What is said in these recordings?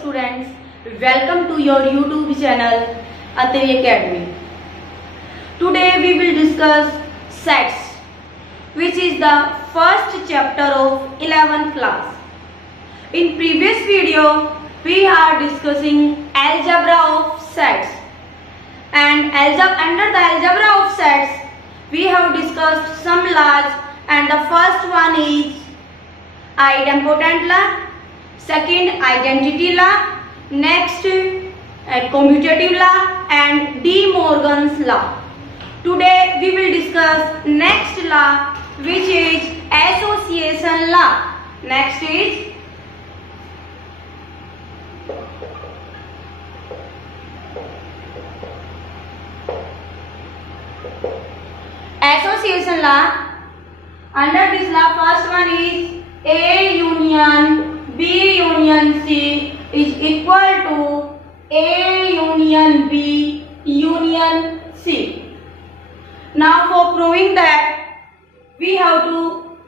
students, welcome to your YouTube channel Atri Academy. Today we will discuss sets, which is the first chapter of 11th class. In previous video we are discussing algebra of sets, and under the algebra of sets we have discussed some laws, and the first one is idempotent law, second identity law, next commutative law and De Morgan's law. Today we will discuss next law, which is association law. Next is association law. Under this law, first one is A union B union C is equal to A union B union C. Now for proving that, we have to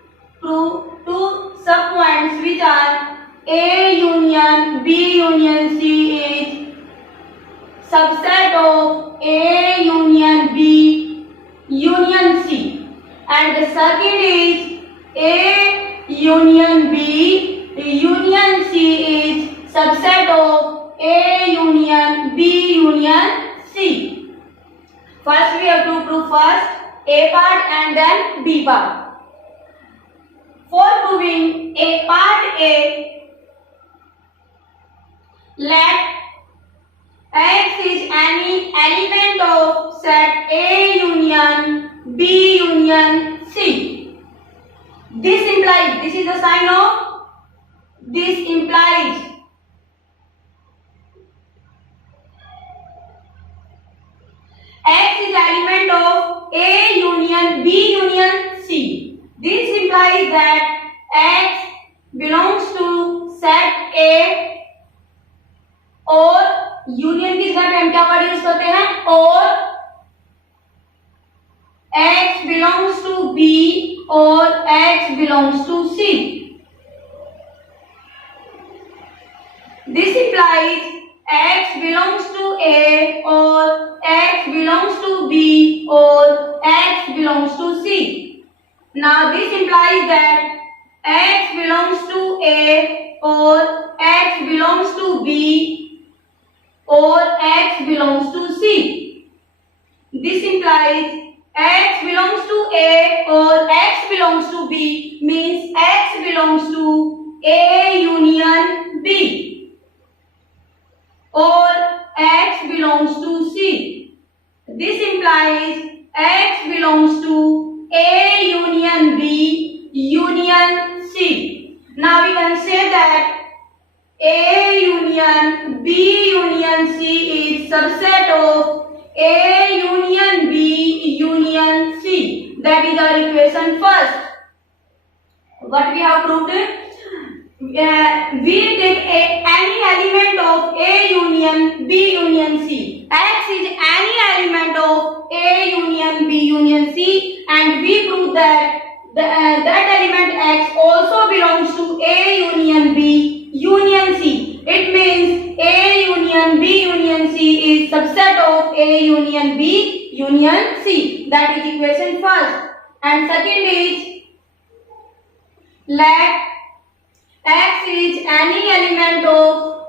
prove two subpoints, which are A union B union C is subset of A union B union C, and the second is A union B union C is subset of A union B union C. First we have to prove first A part and then B part. For proving A part A, let X is any element of set A union B union C. This implies, this is the sign of, this implies X is element of A union B union C. This implies that X belongs to set A, और union की जगह पे हम क्या word use करते हैं, और X belongs to B और X belongs to C. This implies X belongs to A or X belongs to B or X belongs to C. Now this implies that X belongs to A or X belongs to B or X belongs to C. This implies X belongs to A or X belongs to B means X belongs to A union B or X belongs to C. This implies X belongs to A union B union C. Now we can say that A union B union C is subset of A union B union C. That is our equation first. What we have proved? We take any element of A union B union C. X is any element of A union B union C, and we prove that that element X also belongs to A union B union C. It means A union B union C is subset of A union B union C. That is equation first. And second is, let X is any element of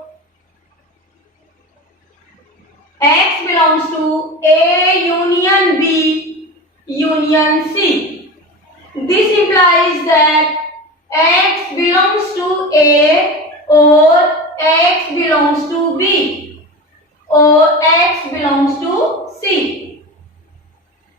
X belongs to A union B union C. This implies that X belongs to A or X belongs to B or X belongs to C.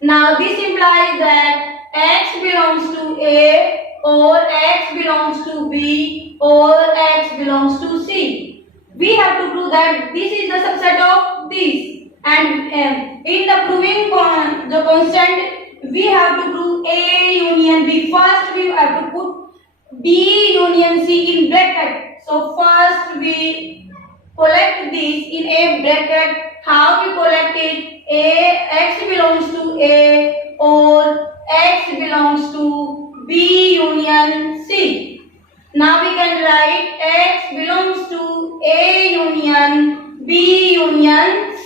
Now this implies that X belongs to A or X belongs to B or X belongs to C. We have to prove that this is the subset of this, and in the proving the constant we have to prove A union B. First we have to put B union C in bracket. So first we collect this in a bracket. How we collect it? X belongs to A or X belongs to B union C. Now we can write X belongs to A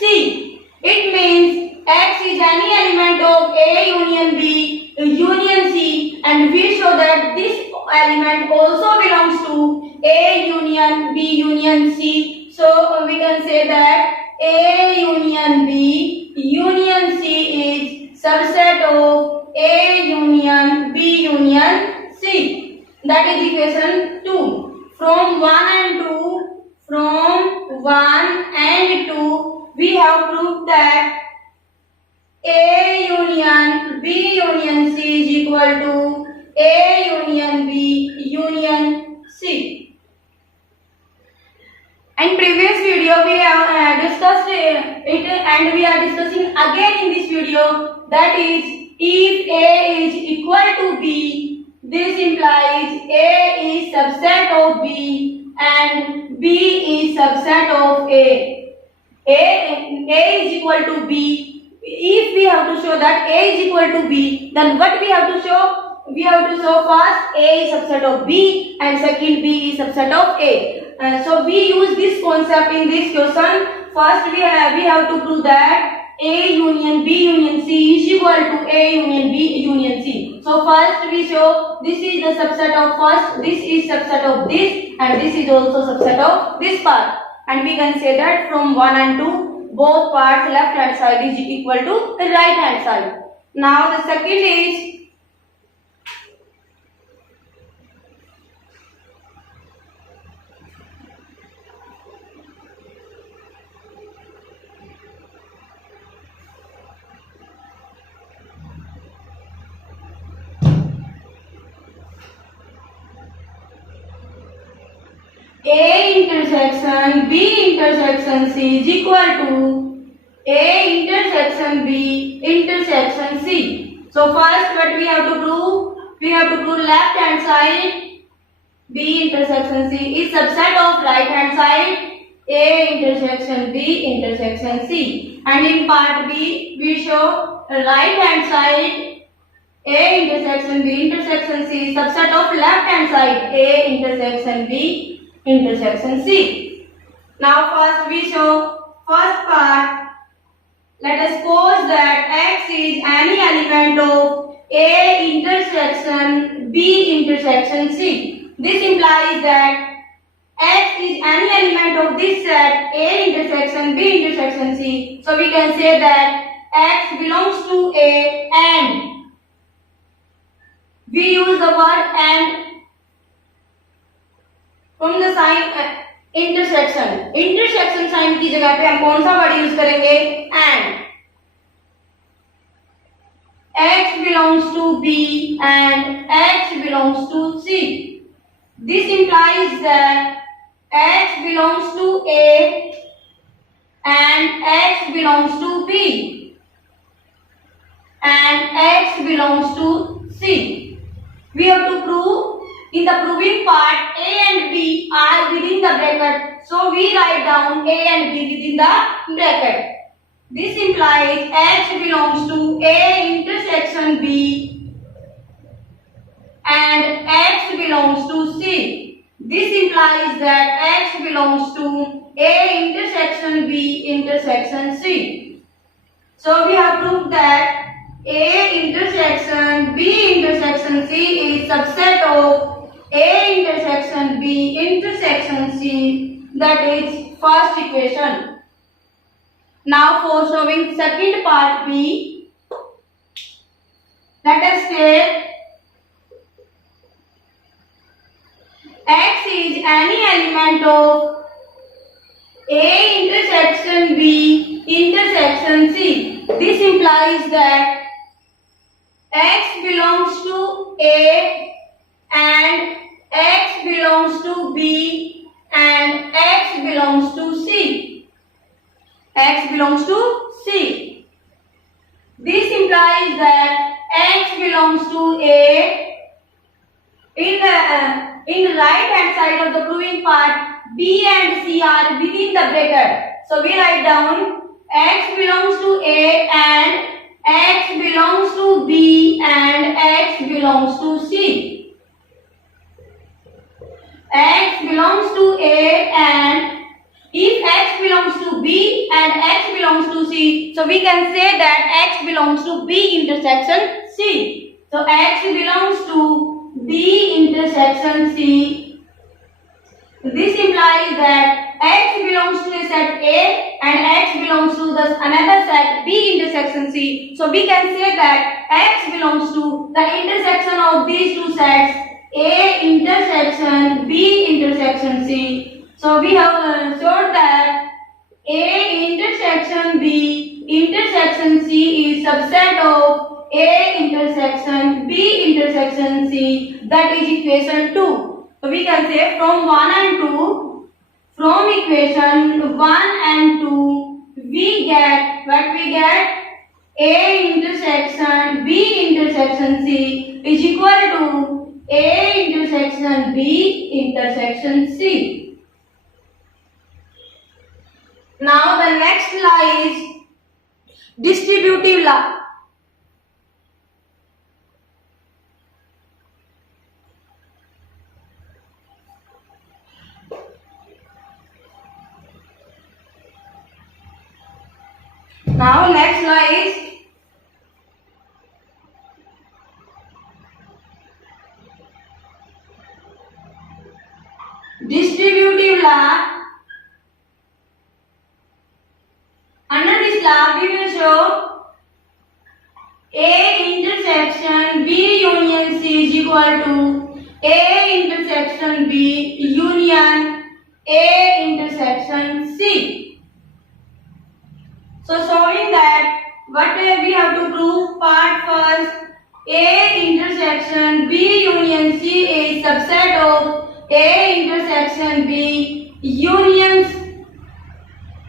C. It means X is any element of A union B union C, and we show that this element also belongs to A union B union C. So we can say that A union B union C is subset of A union B union C. That is equation 2. From 1 and 2, we have proved that A union B union C is equal to A union B union C. In previous video we have discussed it, and we are discussing again in this video, that is, if A is equal to B, this implies A is subset of B and B is subset of A. A is equal to B. If we have to show that A is equal to B, then what we have to show? We have to show first A is subset of B and second B is subset of A. So we use this concept in this question. First we have to prove that A union B union C is equal to A union B union C. So first we show this is the subset of first, this is subset of this, and this is also subset of this part. And we can say that from 1 and 2, both parts left hand side is equal to the right hand side. Now the second is A intersection B intersection C is equal to A intersection B intersection C. So first what we have to prove? We have to prove left hand side B intersection C is subset of right hand side A intersection B intersection C. And in part B we show right hand side A intersection B intersection C is subset of left hand side A intersection B intersection C. Now first we show first part. Let us suppose that X is any element of A intersection B intersection C. This implies that X is any element of this set A intersection B intersection C. So we can say that X belongs to A, and we use the word and from the sign intersection sign की जगह पे हम कौन सा word use करेंगे? And. X belongs to B and X belongs to C. This implies that X belongs to A and X belongs to B and X belongs to C. We have to prove. In the proving part, A and B are within the bracket. So we write down A and B within the bracket. This implies X belongs to A intersection B and X belongs to C. This implies that X belongs to A intersection B intersection C. So we have proved that A intersection B intersection C is subset of A intersection B intersection C. That is first equation. Now for showing second part B, let us say X is any element of A intersection B intersection C. This implies that X belongs to A and X belongs to B and X belongs to C. X belongs to C. This implies that X belongs to A. In the right hand side of the proving part, B and C are within the bracket. So we write down X belongs to A and X belongs to B and X belongs to C. X belongs to A, and if X belongs to B B and X belongs to C. So we can say that X belongs to B intersection C. So X belongs to B intersection C. This implies that X belongs to a set A and X belongs to another set B intersection C. So we can say that X belongs to the intersection of these two sets A intersection B intersection C. So we have showed that A intersection B intersection C is subset of A intersection B intersection C. That is equation 2. So we can say from 1 and 2, from equation 1 and 2, we get what we get A intersection B intersection C is equal to A intersection B intersection C. Now the next law is distributive law. Now next law is distributive law. Under this law, we will show A intersection B union C is equal to A intersection B union A intersection C. So showing that what we have to prove, part first, A intersection B union C is subset of A intersection B unions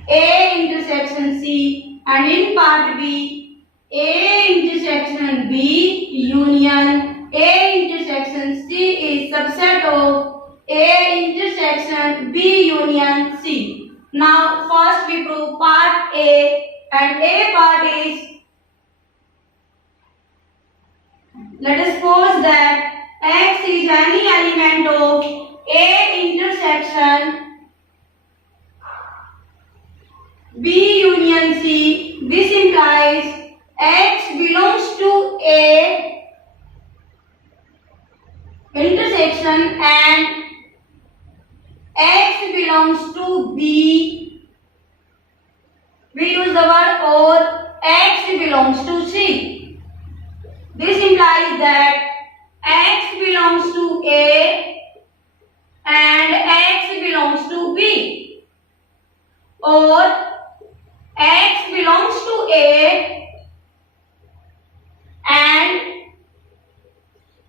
A intersection C, and in part B, A intersection B union A intersection C is subset of A intersection B union C. Now first we prove part A, and A part is, let us suppose that X is any element of A intersection B union C. This implies X belongs to A intersection and X belongs to B. We use the word or. X belongs to C. This implies that X belongs to A and X belongs to B, or X belongs to A and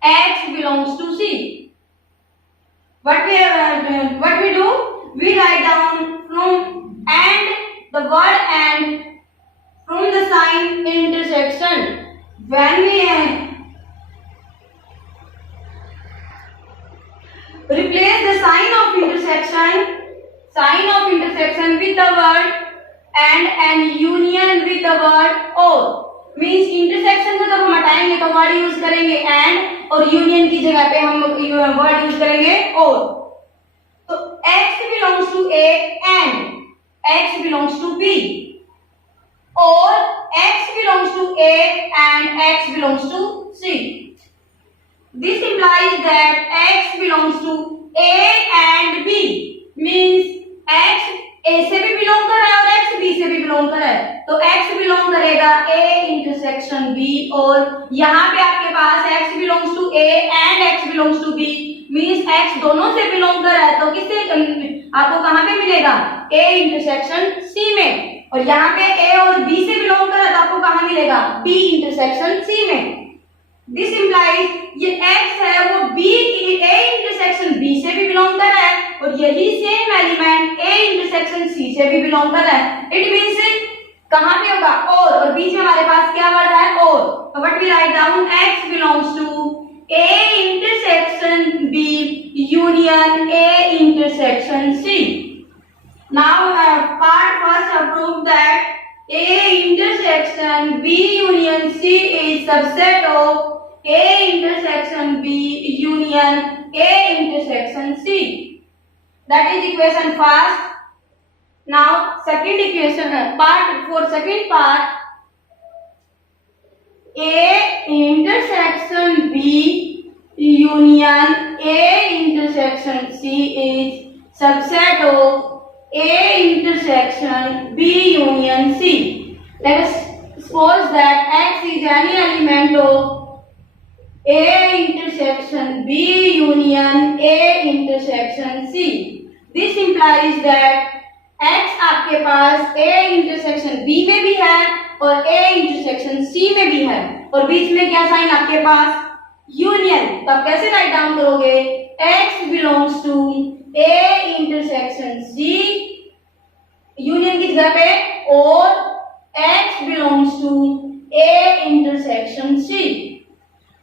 X belongs to C. What we do? We write down from and, the word and, from the sign intersection. When we replace the sign of intersection with the word and union with the word or, means intersection को जब हम हटाएंगे तो word use करेंगे and, और union की जगह पे हम वर्ड यूज करेंगे और. तो X belongs to A and X belongs to B, or X belongs to A and X belongs to C. This implies that X belongs to A and B, means X A से भी belong कर रहा है और X B से भी belong कर रहा है. तो X बिलोंग करेगा A इंटरसेक्शन B, और यहाँ पे आपके पास X belongs to A and X belongs to B, means X दोनों से बिलोंग कर रहा है. तो किससे आपको कहाँ पे मिलेगा? A इंटरसेक्शन C में. और यहाँ पे A और B से बिलोंग कर रहा है तो आपको कहाँ मिलेगा? B इंटरसेक्शन C में. दिस इम्प्लाइज ये X है वो B A इंटरसेक्शन B से भी बिलोंग कर रहा है, और यही same element A intersection C से भी बिलोंग कर रहा है. इट मींस कहां पे होगा? और बीच में हमारे पास क्या वर्ड है? और. What we write down? X belongs to A intersection B union A intersection C. Now part first have proved that A intersection B union C is subset of A intersection B union A intersection C. That is equation first. Now second equation part, for second part, A intersection B union A intersection C is subset of A intersection B union C. Let us suppose that X is any element of A intersection B union A intersection C. This implies that X आपके पास A intersection B में भी है और A intersection C में भी है और बीच में क्या साइन आपके पास यूनियन. तो आप कैसे राइट डाउन करोगे? X belongs to A intersection C, union किस जगह पे? और X belongs to A intersection C.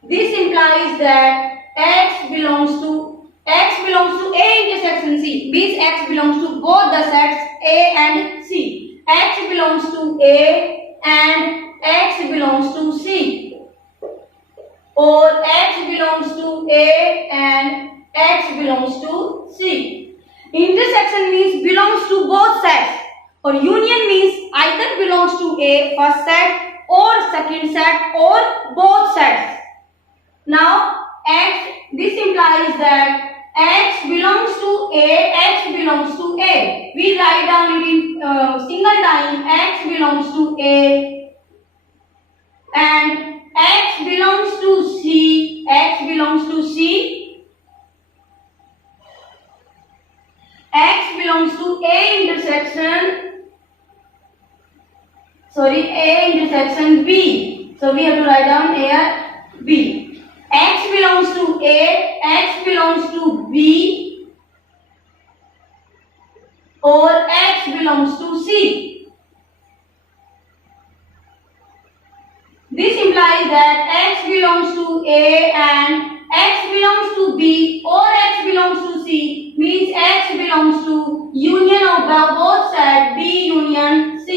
This implies that X belongs to A intersection C, means X belongs to both the sets A and C. X belongs to A and X belongs to C, or X belongs to A and X belongs to C. Intersection means belongs to both sets, or union means either belongs to A first set or second set or both sets. Now this implies that X belongs to A, X belongs to A. We write down it in single time. X belongs to A and X belongs to C. X belongs to C. X belongs to A intersection B. So we have to write down here B. X belongs to A, X belongs to B, or X belongs to C. This implies that X belongs to A and X belongs to B or X belongs to C, means X belongs to union of both sets B union C.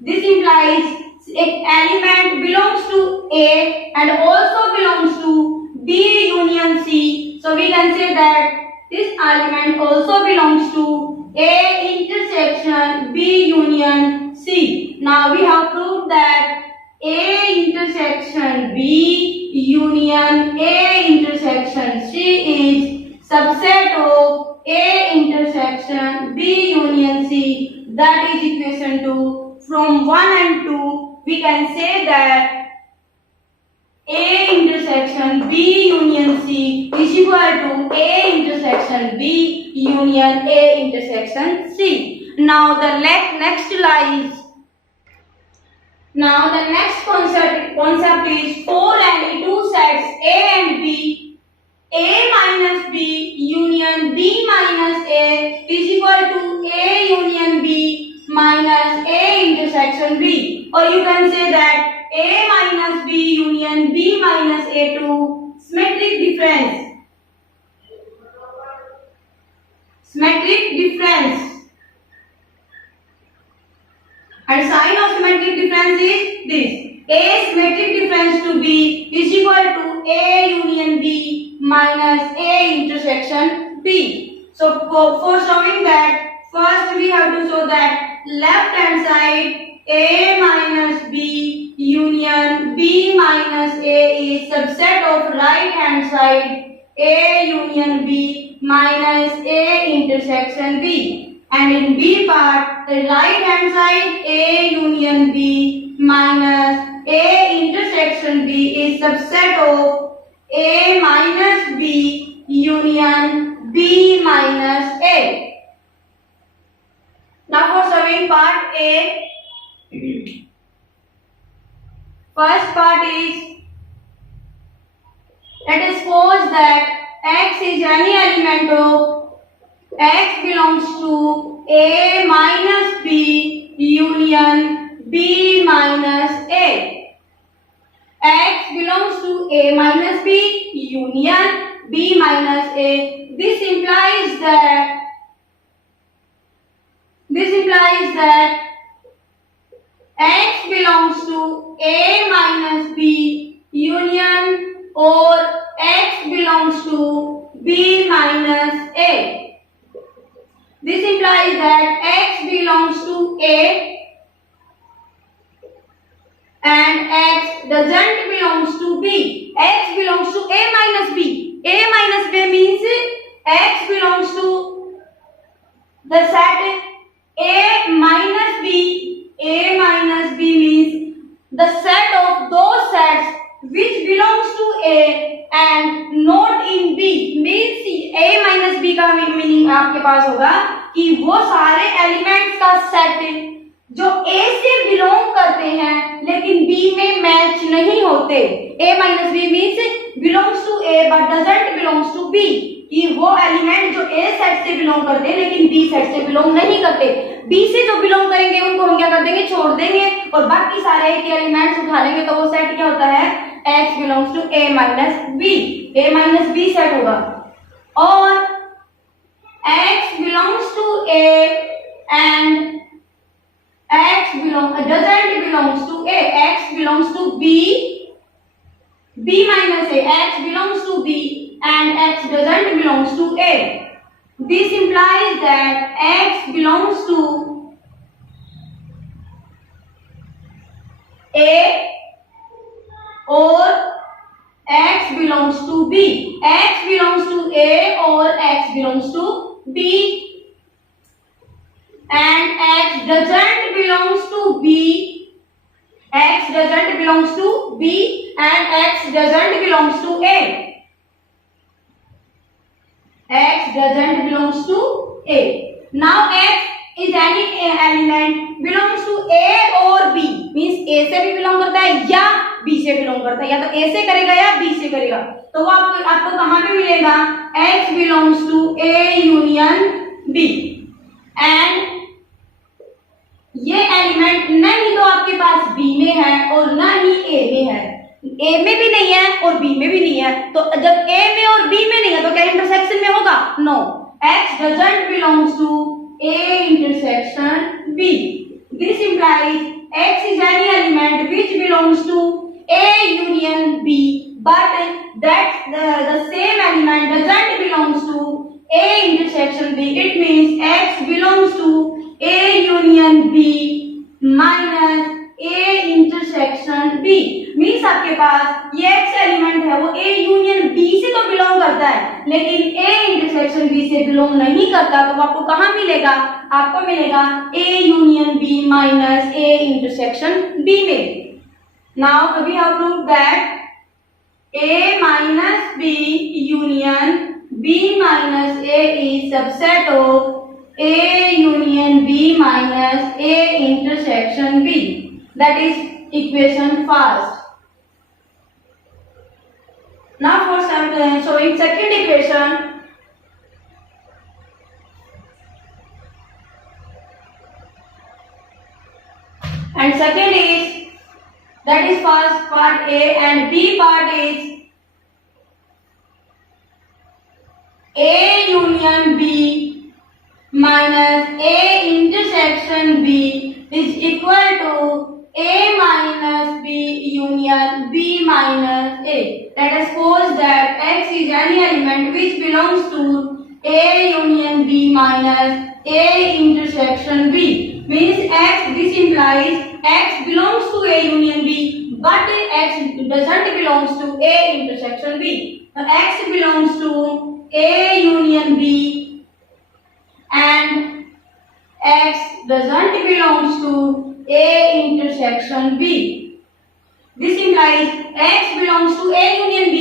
This implies an element belongs to A and also belongs to B union C. So we can say that this element also belongs to A intersection B union C. Now we have proved that A intersection B union A intersection C is subset of A intersection B union C. That is equation 2. From 1 and 2, we can say that A intersection B union C is equal to A intersection B union A intersection C. Now the next concept is for any two sets A and B, A minus B union B minus A is equal to A union B minus A intersection B, or you can say that A minus B union B minus A to symmetric difference. And sign of symmetric difference is this. A symmetric difference to B is equal to A union B minus A intersection B. So for showing that, first we have to show that left hand side A minus B union B minus A is subset of right hand side A union B minus A intersection B. And in B part, the right hand side A union B minus A intersection B is subset of A minus B union B minus A. Now for showing part A, first part is, let us suppose that X is any element of X belongs to A minus B union B minus A. X belongs to A minus B union B minus A. This implies that X belongs to A minus B union or X belongs to B minus A. This implies that X belongs to A doesn't belongs to B. X belongs to A minus B. A minus B means X belongs to the set A minus B. A minus B means the set of those sets which belongs to A and not in B. means A minus B का meaning आपके पास होगा कि वो सारे elements का set जो A से belong करते हैं लेकिन B में मैच नहीं होते. A minus B means belongs to A but doesn't belongs to B. कि वो एलिमेंट जो A सेट से बिलोंग करते हैं लेकिन B सेट से बिलोंग नहीं करते. B से जो बिलोंग करेंगे उनको हम क्या कर देंगे, छोड़ देंगे और बाकी सारे के एलिमेंट्स उठा लेंगे. तो वो सेट क्या होता है, X belongs to A minus B. A minus B set होगा. और X belongs to A and X doesn't belongs to A. X belongs to B. B minus A. X belongs to B and X doesn't belongs to A. This implies that X belongs to A or X belongs to B. X belongs to A or X belongs to B. And X doesn't belongs to B. X doesn't belongs to B and X doesn't belongs to A. X doesn't belongs to A. Now X is any element belongs to A or B. Means A से भी belong करता है या B से belong करता है, या तो A से करेगा या B से करेगा. तो वो आपको कहाँ पे मिलेगा, X belongs to A union B. And ये एलिमेंट नहीं तो आपके पास B में है और ना ही A में है. A में भी नहीं है और B में भी नहीं है. तो जब A में और B में नहीं है तो क्या इंटरसेक्शन में होगा? No. X doesn't belongs to A intersection B. This implies X is any element which belongs to A union B, but that the same element doesn't belongs to A intersection B. It means X belongs to A union B minus A intersection B. Means आपके पास ये X element है वो A union B से तो belong करता है लेकिन A intersection B से बिलोंग नहीं करता. तो आपको कहाँ मिलेगा, आपको मिलेगा A union B minus A intersection B में. Now we have proved that A minus B union B minus A is subset of A union B minus A intersection B. That is equation first. Now for showing second equation. And second is, that is first part A and B part is A union B minus A intersection B is equal to A minus B union B minus A. Let us suppose that X is any element which belongs to A union B minus A intersection B. Means X, this implies X belongs to A union B but X doesn't belongs to A intersection B. Now X belongs to A union B and X doesn't belongs to A intersection B. This implies X belongs to A union B.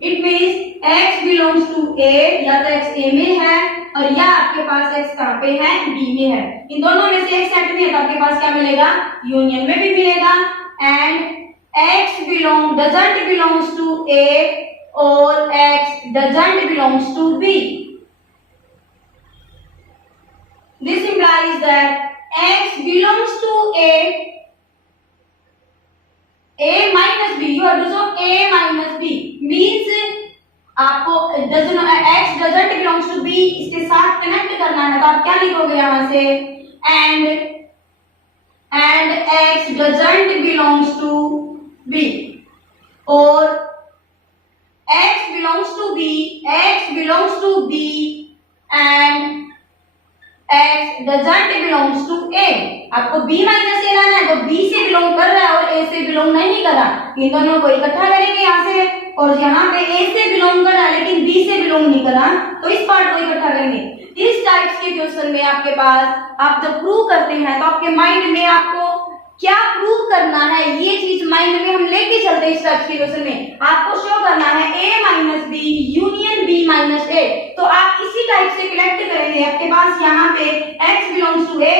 It means X belongs to A, या तो X A में है और या आपके पास X कहाँ पे है, B में है. इन दोनों में से X सेट में है तो आपके पास क्या मिलेगा, यूनियन में भी मिलेगा. And X doesn't belongs to A or X doesn't belongs to B. This implies that X belongs to A minus B. You have to show A minus B. Means आपको X doesn't belongs to B इसके साथ connect करना है तो आप क्या लिखोगे यहाँ से, and X doesn't belongs to B or X belongs to B and x doesn't belongs to a। आपको b माइनस a लाना है तो b से बिलोंग कर रहा है और a से बिलोंग नहीं कर रहा, इन दोनों को इकट्ठा करेंगे यहाँ से, और यहाँ पे a से बिलोंग कर रहा है लेकिन b से बिलोंग नहीं कर रहा, तो इस पार्ट को इकट्ठा करेंगे। इस टाइप्स के क्वेश्चन में आपके पास आप जब प्रूव करते हैं तो आपके माइंड में आपको क्या प्रूव करना है ये चीज माइंड में हम लेके चलते हैं। इस टाइप के क्वेश्चन में आपको शो करना है a minus B union b minus a, तो आप इसी टाइप से कलेक्ट करेंगे। आपके पास यहाँ पे x belongs to a,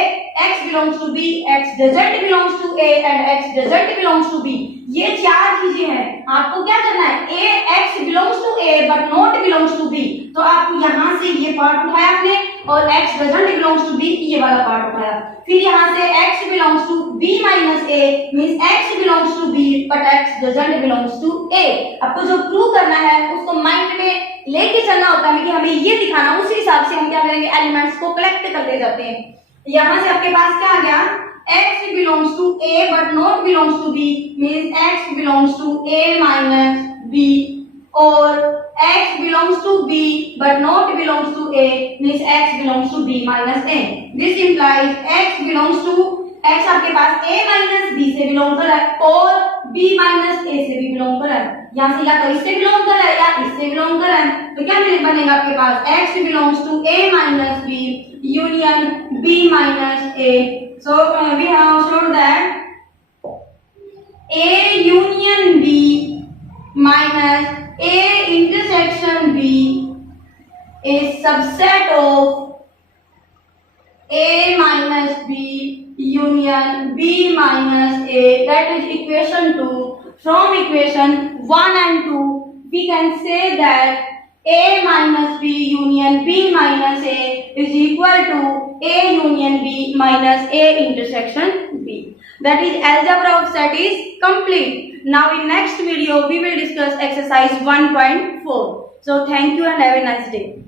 x belongs to b, x doesn't belongs to a and x doesn't belongs to b, ये चार चीजें हैं। आपको क्या करना है, a x belongs to a but not belongs to b, तो आपको यहाँ से ये पार्ट उठाया आपने, और x doesn't belongs to b ये वाला पार्ट उठाया। फिर यहाँ से x belongs to b minus a means x belongs to b but x doesn't belongs to a। आपको जो प्रूव करना है उसको माइंड में लेके चलना होता है कि हमें ये दिखाना, उसी हिसाब से हम क्या करेंगे, एलिमेंट्स को कलेक्ट करते जाते हैं। यहाँ से आपके पास क्या आ गया, x belongs to a but not belongs to b means x belongs to a minus b, और x belongs to b but not belongs to a means x belongs to b minus a। This implies x belongs to, x आपके पास a minus b से belong कर रहा है और b minus a से भी belong कर रहा है। यहाँ से या तो इससे बिलोंग कर रहा है या इससे बिलोंग कर रहा है, तो क्या बनेगा आपके पास x belongs to a minus b union b minus a। So we have shown that a union b minus a intersection b is subset of a minus b union b minus a, that is equation 2. From equation 1 and 2 we can say that a minus b union b minus a is equal to a union b minus a intersection b. That is algebra of set is complete. Now in next video we will discuss exercise 1.4. So thank you and have a nice day.